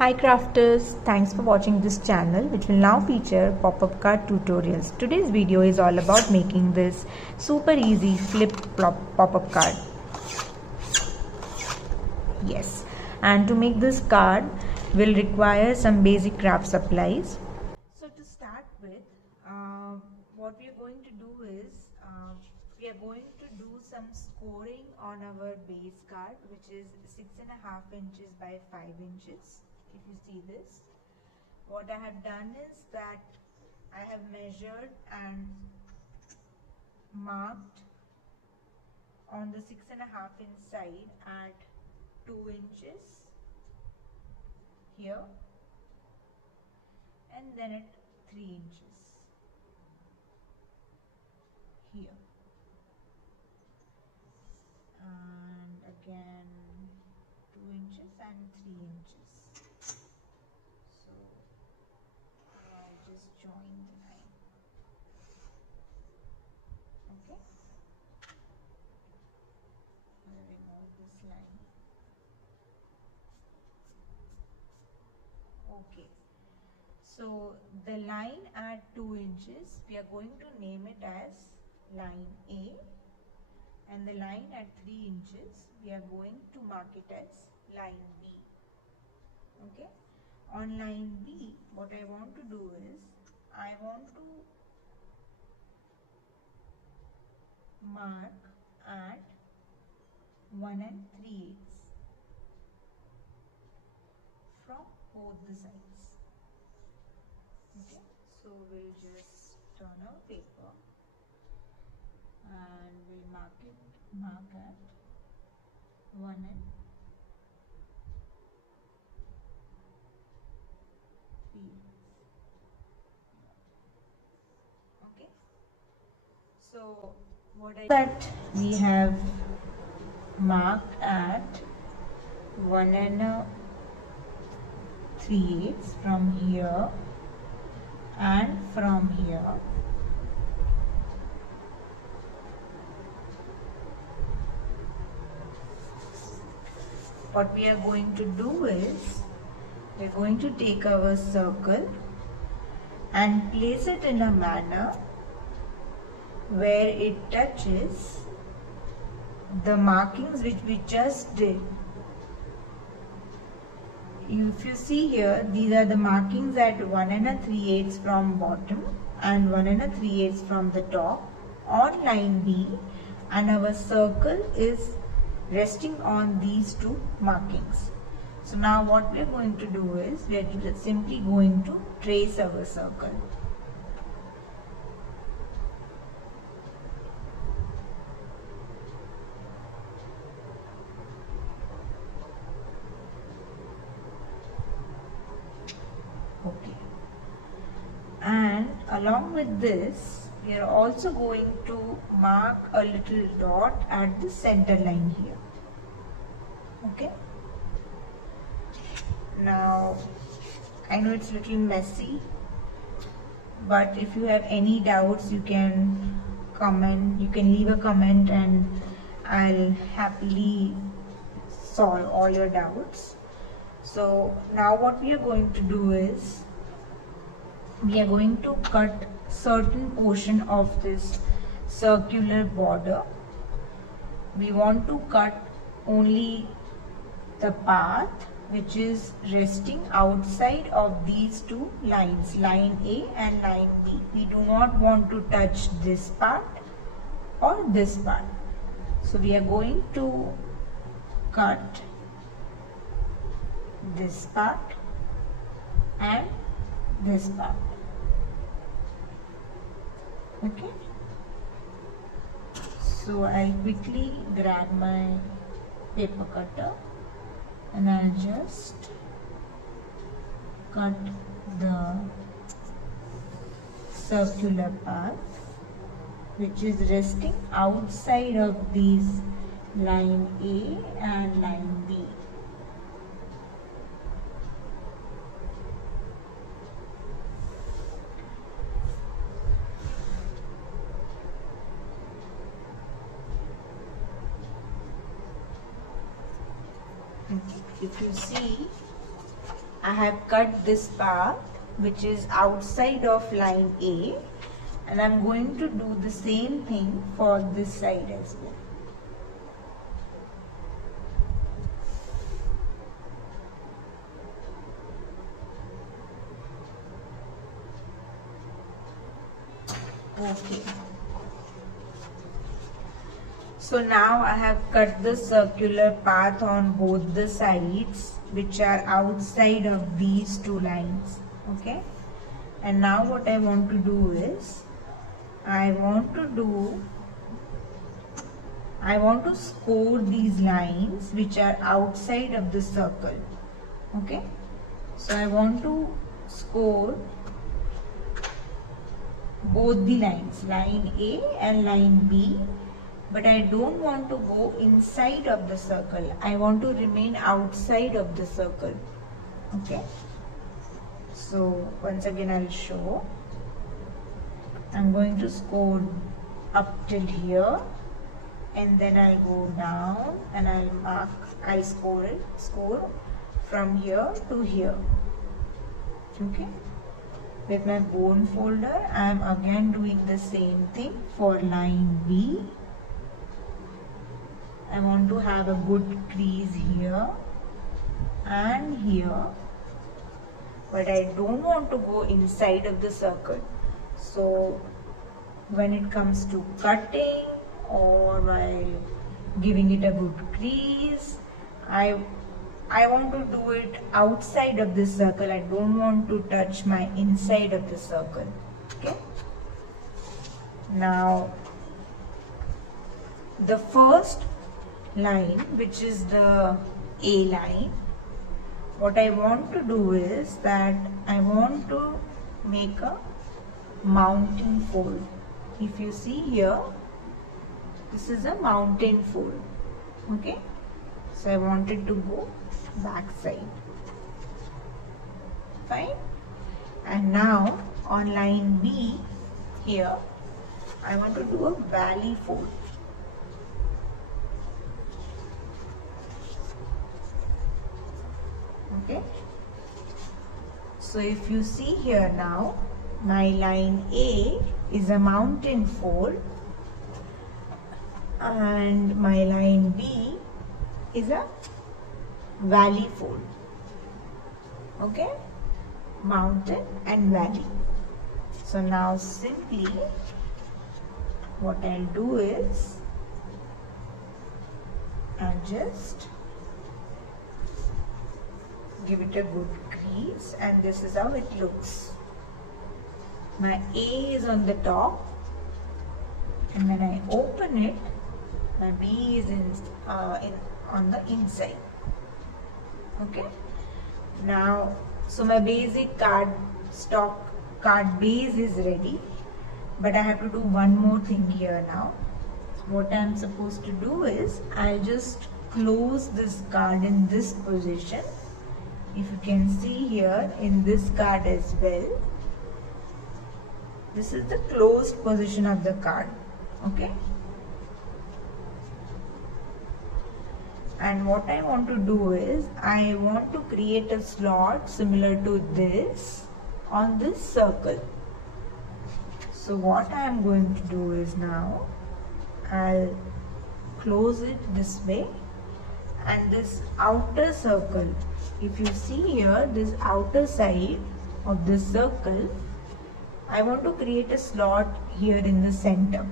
Hi crafters, thanks for watching this channel which will now feature pop-up card tutorials. Today's video is all about making this super easy flip pop-up card. Yes, and to make this card will require some basic craft supplies. So to start with, what we are going to do is we are going to do some scoring on our base card, which is 6.5 inches by 5 inches. If you see this, what I have done is that I have measured and marked on the 6.5 inch side at 2 inches here, and then at 3 inches here, and again 2 inches and 3 inches. So I'll just join the line. Okay, I'll remove this line. Okay, so the line at 2 inches, we are going to name it as line A, and the line at 3 inches, we are going to mark it as line B. Okay, on line B, what I want to do is, I want to mark at 1 3/8 from both the sides. Okay, so we'll just turn our paper and we'll mark at 1 3/8. Okay, so that we have marked at 1 3/8 from here and from here. What we are going to do is, we are going to take our circle and place it in a manner where it touches the markings which we just did. If you see here, these are the markings at 1 3/8 from bottom and 1 3/8 from the top on line B, and our circle is resting on these two markings. So now what we are going to do is, we are simply going to trace our circle. Okay, and along with this, we are also going to mark a little dot at the center line here. Okay, now I know it's a little messy, but if you have any doubts, you can comment, you can leave a comment, and I'll happily solve all your doubts. So now what we are going to do is, we are going to cut certain portion of this circular border. We want to cut only the path which is resting outside of these two lines, line A and line B. We do not want to touch this part or this part. So we are going to cut this part and this part. Okay, so I'll quickly grab my paper cutter and I'll just cut the circular path which is resting outside of these line A and line B. If you see, I have cut this part which is outside of line A, and I'm going to do the same thing for this side as well. Okay. So now I have cut the circular path on both the sides which are outside of these two lines. Okay. And now what I want to do is I want to score these lines which are outside of the circle. Okay. So I want to score both the lines, line A and line B, but I don't want to go inside of the circle. I want to remain outside of the circle. Okay. So once again I'll show. I'm going to score up till here, and then I'll go down and I'll score from here to here. Okay. With my bone folder, I am again doing the same thing for line B. I want to have a good crease here and here, but I don't want to go inside of the circle. So when it comes to cutting or while giving it a good crease, I want to do it outside of this circle. I don't want to touch my inside of the circle. Okay. Now the first line, which is the A line, what I want to do is that I want to make a mountain fold. If you see here, this is a mountain fold. Okay. So I want it to go back side. Fine. And now on line B here, I want to do a valley fold. Okay. So if you see here now, my line A is a mountain fold and my line B is a valley fold. Okay, mountain and valley. So now simply what I'll do is I'll just give it a good crease, and this is how it looks. My A is on the top, and when I open it, my B is on the inside. Okay. Now, so my basic stock card base is ready, but I have to do one more thing here now. What I am supposed to do is I'll just close this card in this position. If you can see here in this card as well, this is the closed position of the card. Okay. And what I want to do is I want to create a slot similar to this on this circle. So what I am going to do is now I'll close it this way, and this outer circle, if you see here, this outer side of this circle, I want to create a slot here in the center.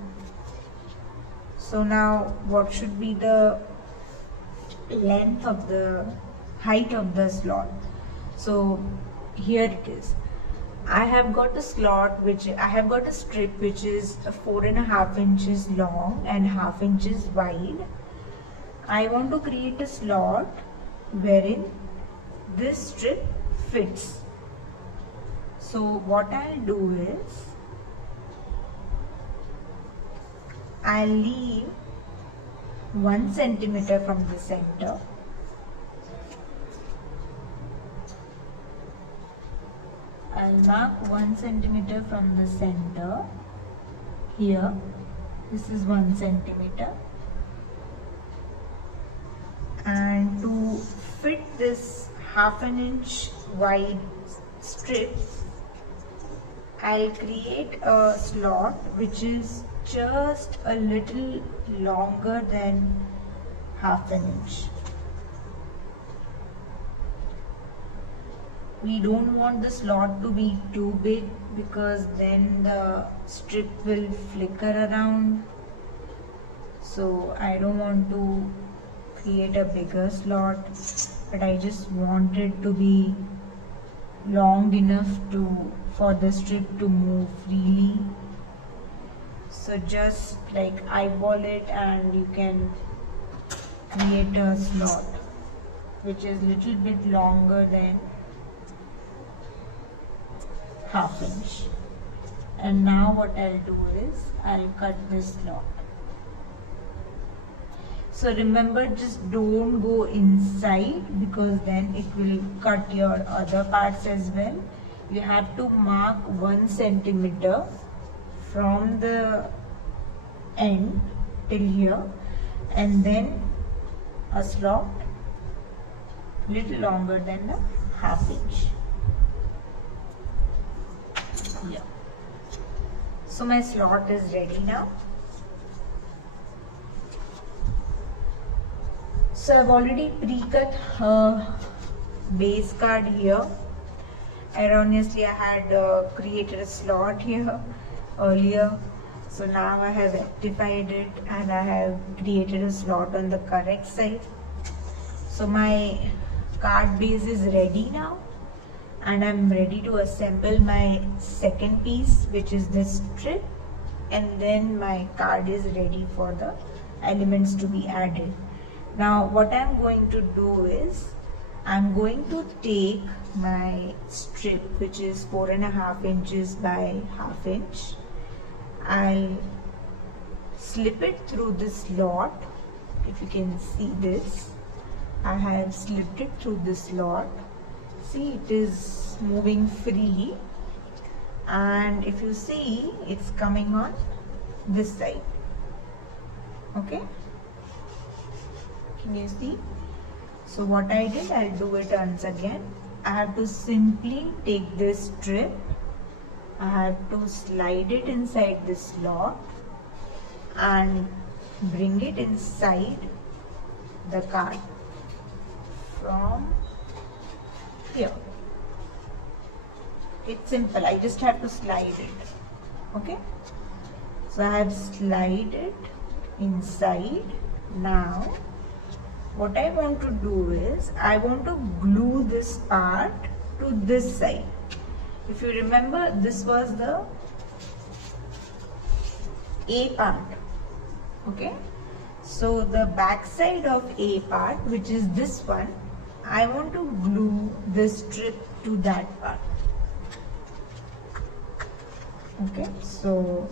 So now what should be the length of the height of the slot? So here it is. I have got a slot I have got a strip which is 4.5 inches long and 0.5 inches wide. I want to create a slot wherein this strip fits. So what I'll do is I'll leave 1 centimeter from the center. I'll mark 1 centimeter from the center here. This is 1 centimeter. And to fit this 0.5 inch wide strip, I'll create a slot which is just a little longer than half an inch. We don't want the slot to be too big because then the strip will flicker around. So I don't want to create a bigger slot, but I just want it to be long enough for the strip to move freely. So just like eyeball it and you can create a slot which is little bit longer than half inch. And now what I'll do is I'll cut this slot. So remember, just don't go inside because then it will cut your other parts as well. You have to mark 1 centimeter from the end till here, and then a slot little longer than the half inch. Yeah. So my slot is ready now. So I've already pre-cut a base card here. Erroneously I had created a slot here earlier. So now I have rectified it and I have created a slot on the correct side. So my card base is ready now. And I'm ready to assemble my second piece, which is this strip, and then my card is ready for the elements to be added. Now what I'm going to do is I'm going to take my strip, which is 4.5 inches by half inch. I'll slip it through this slot. If you can see this, I have slipped it through this slot. See, it is moving free, and if you see, it's coming on this side. Okay, can you see? So what I did, I'll do it once again. I have to simply take this strip, I have to slide it inside this slot and bring it inside the card from here. It's simple, I just have to slide it. Okay, so I have slide it inside. Now what I want to do is I want to glue this part to this side. If you remember, this was the A part. Okay, so the back side of A part, which is this one, I want to glue this strip to that part. Okay, so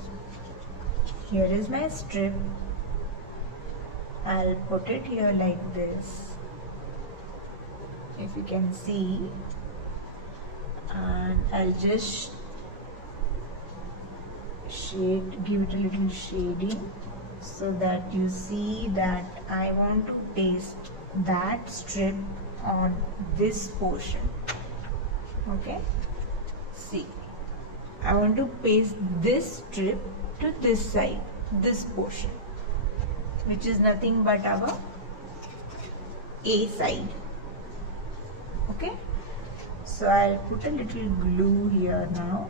here is my strip. I'll put it here like this, if you can see, and I'll just give it a little shading so that you see that I want to paste that strip on this portion. Okay, see, I want to paste this strip to this side, this portion, which is nothing but our A side. Okay, so I'll put a little glue here now.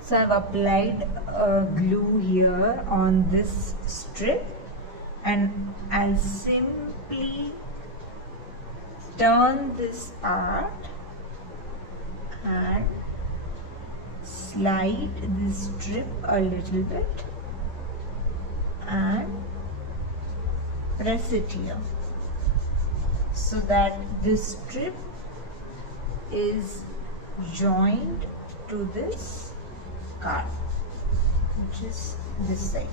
So I've applied glue here on this strip, and I'll simply turn this part and slide this strip a little bit and press it here so that this strip is joined to this card, which is this side.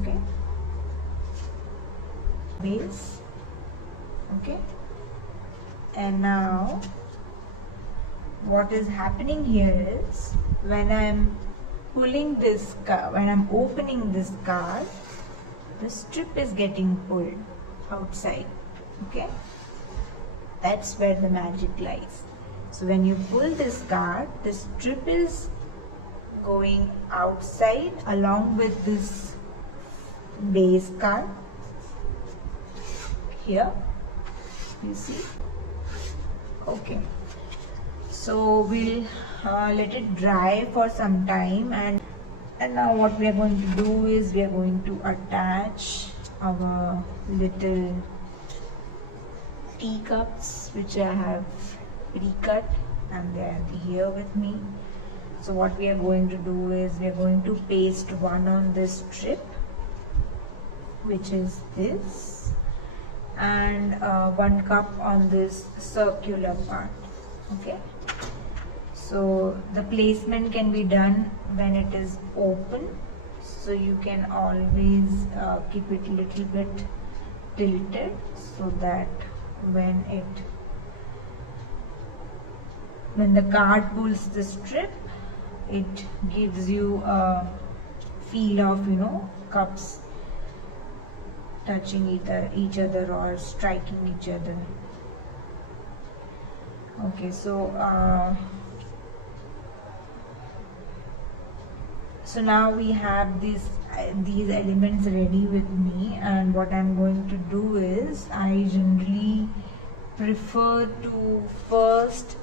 Okay, base. Okay, and now what is happening here is when I'm pulling this card, when I'm opening this card, the strip is getting pulled. outside. Okay, that's where the magic lies. So when you pull this card, the strip is going outside along with this base card here, you see. Okay, so we'll let it dry for some time, and now what we are going to do is we are going to attach our little teacups which I have pre-cut, and they are here with me. So what we are going to do is we are going to paste one on this strip, which is this, and 1 cup on this circular part. Okay, so the placement can be done when it is open, so you can always keep it a little bit tilted so that when the card pulls the strip, it gives you a feel of, you know, cups touching each other or striking each other. Okay, so now we have these elements ready with me, and what I'm going to do is I generally prefer to first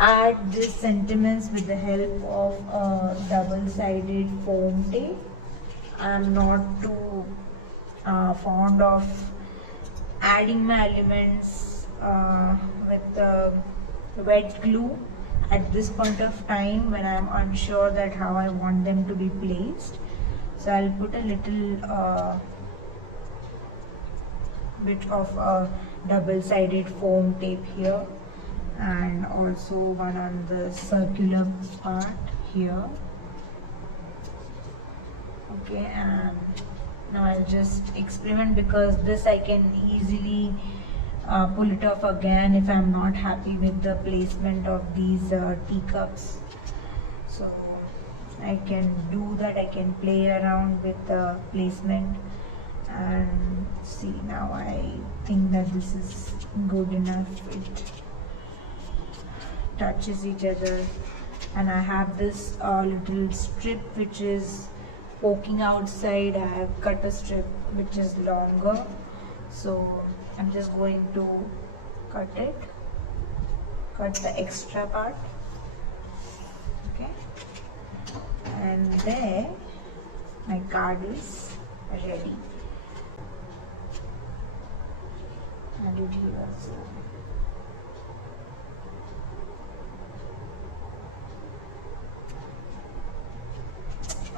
add these sentiments with the help of a double-sided foam tape. I'm not too fond of adding my elements with the wet glue at this point of time when I'm unsure that how I want them to be placed. So I'll put a little bit of a double-sided foam tape here, and also one on the circular part here. Okay, and now I'll just experiment, because this I can easily pull it off again if I'm not happy with the placement of these teacups. So I can do that, I can play around with the placement and see. Now I think that this is good enough. It touches each other, and I have this little strip which is poking outside. I have cut a strip which is longer, so I'm just going to cut the extra part. Okay, and there my card is ready. Add it here also.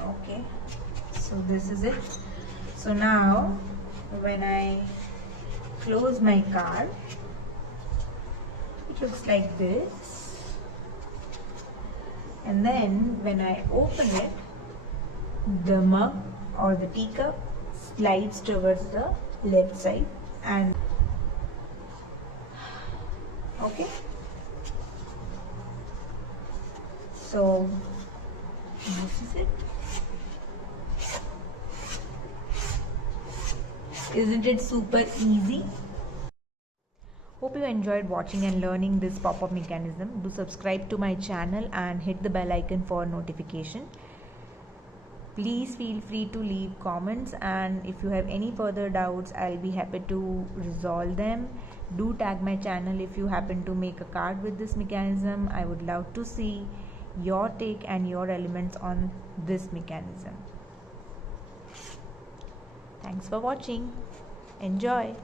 Okay, so this is it. So now when I close my card, it looks like this, and then when I open it, the mug or the teacup slides towards the left side. And okay, so this is it. Isn't it super easy? Hope you enjoyed watching and learning this pop-up mechanism. Do subscribe to my channel and hit the bell icon for notification. Please feel free to leave comments, and if you have any further doubts, I'll be happy to resolve them. Do tag my channel if you happen to make a card with this mechanism. I would love to see your take and your elements on this mechanism. Thanks for watching. Enjoy.